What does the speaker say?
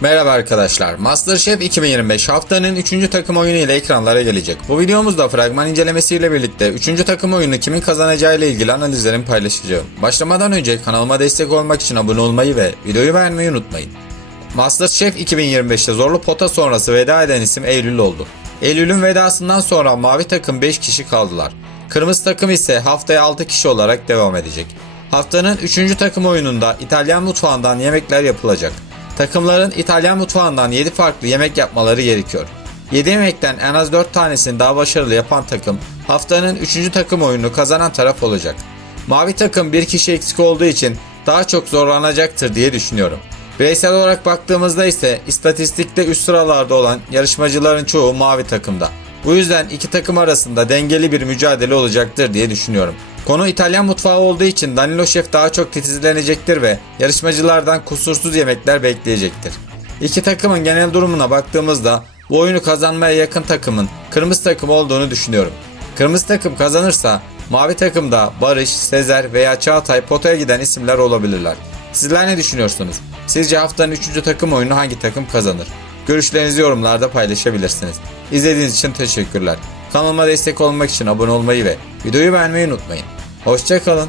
Merhaba arkadaşlar. MasterChef 2025 haftanın 3. takım oyunu ile ekranlara gelecek. Bu videomuzda fragman incelemesiyle birlikte 3. takım oyunu kimin kazanacağı ile ilgili analizlerimi paylaşacağım. Başlamadan önce kanalıma destek olmak için abone olmayı ve videoyu beğenmeyi unutmayın. MasterChef 2025'te zorlu pota sonrası veda eden isim Eylül oldu. Eylül'ün vedasından sonra mavi takım 5 kişi kaldılar. Kırmızı takım ise haftaya 6 kişi olarak devam edecek. Haftanın 3. takım oyununda İtalyan mutfağından yemekler yapılacak. Takımların İtalyan mutfağından 7 farklı yemek yapmaları gerekiyor. 7 yemekten en az 4 tanesini daha başarılı yapan takım haftanın 3. takım oyununu kazanan taraf olacak. Mavi takım bir kişi eksik olduğu için daha çok zorlanacaktır diye düşünüyorum. Bireysel olarak baktığımızda ise istatistikte üst sıralarda olan yarışmacıların çoğu mavi takımda. Bu yüzden iki takım arasında dengeli bir mücadele olacaktır diye düşünüyorum. Konu İtalyan mutfağı olduğu için Danilo Şef daha çok titizlenecektir ve yarışmacılardan kusursuz yemekler bekleyecektir. İki takımın genel durumuna baktığımızda bu oyunu kazanmaya yakın takımın kırmızı takım olduğunu düşünüyorum. Kırmızı takım kazanırsa mavi takımda Barış, Sezer veya Çağatay potaya giden isimler olabilirler. Sizler ne düşünüyorsunuz? Sizce haftanın 3. takım oyunu hangi takım kazanır? Görüşlerinizi yorumlarda paylaşabilirsiniz. İzlediğiniz için teşekkürler. Kanalıma destek olmak için abone olmayı ve videoyu beğenmeyi unutmayın. Hoşçakalın.